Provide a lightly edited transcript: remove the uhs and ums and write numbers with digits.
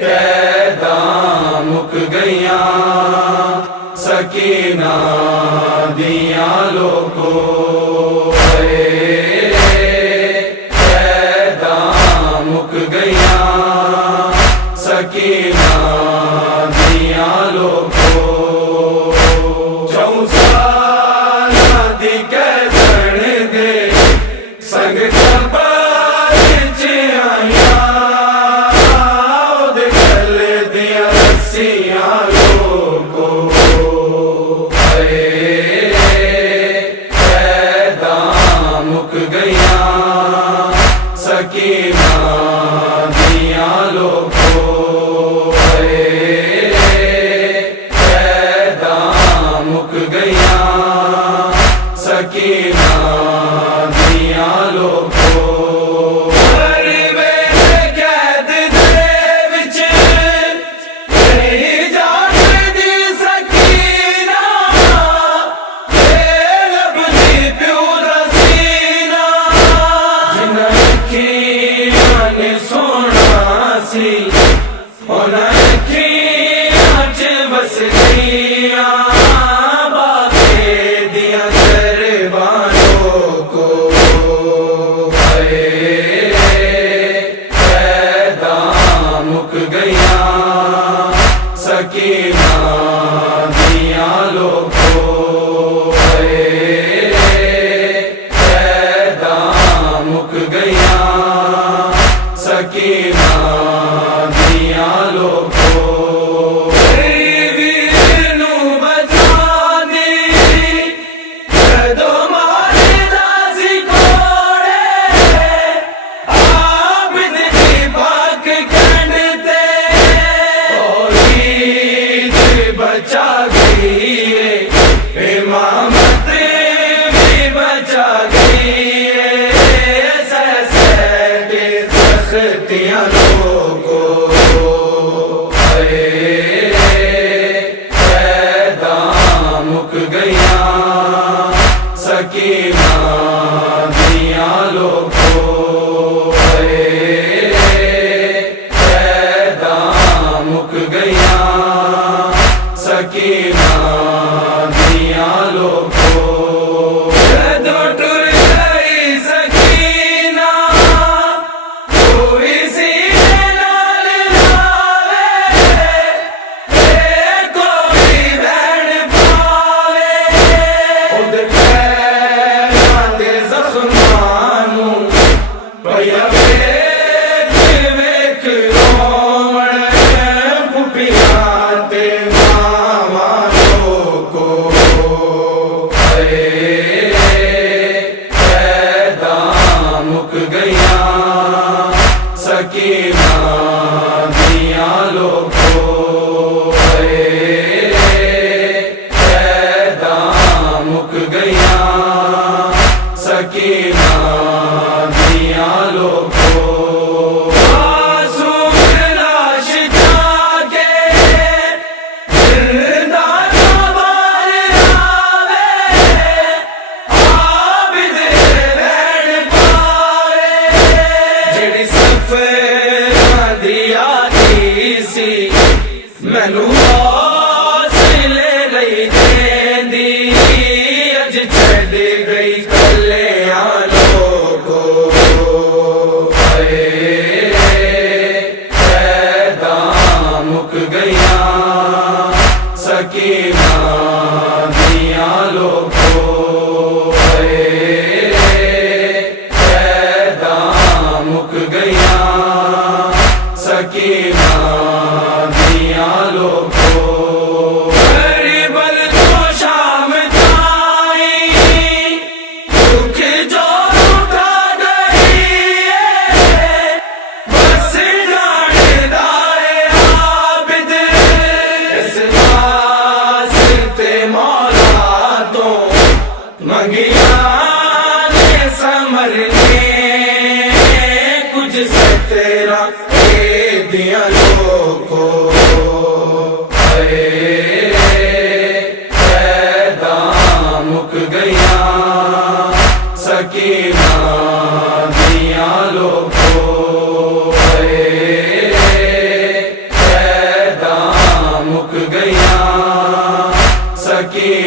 قیداں مک گئیاں سکینہ دیاں لوگو، قیداں مک گئیاں سکینہ دیاں لوگو، چوں سالاں دی قیدن دے سنگ سکینہ دیاں لوگو، قیداں مک گئیاں سکینہ دیاں لوگو، قید دے وچ نہیں جاندی سکینہ، رب دی پیو دا سینہ، جنہاں اکھیاں نے سونا سی انہاں اکھیاں چ وس گئیاں باقی دیاں دربانوں کو، قیداں مک گئیاں سکینہ دیاں لوگو، قیداں مک گئیاں سکینہ دیاں لوگو، بچا گئی امامت بھی بچا گئی سہستے سختیاں لوگو، قیداں مک گئیاں سکینہ دیاں لوگو، قیداں مک گئیاں سکینہ دیاں لوگو، جدوں ٹر گئی سکینہ کوئی سینے نال لاوے، کوئی بہن پاوے، خود پیراں دے زخماں نوں پیا ویکھ ویکھ روون پھپھیاں تے سکینہ دیاں لوگو، قیداں مک گئیاں سکینہ دیاں لوگو، معصوم لاش جا کے زندہ دوبار آوے، عابد رہن پاوے، جڑی مینوں حوصلے لئی دیندی اج چھڈ گئی کلیاں لوگو، قیداں مک گئیاں سکینہ دیاں لوگو، قیداں مک گئیاں سکینہ دیاں لوگو، غریبل تو شام جائی دکھ جو اٹھا گئی بس جاندا اے عابد اس واسطے مولا تو منگیاں نے سمرنے کچھ سے تیرا دیاں لوگو، قیداں مک گئیاں سکینہ دیاں لوگو، کی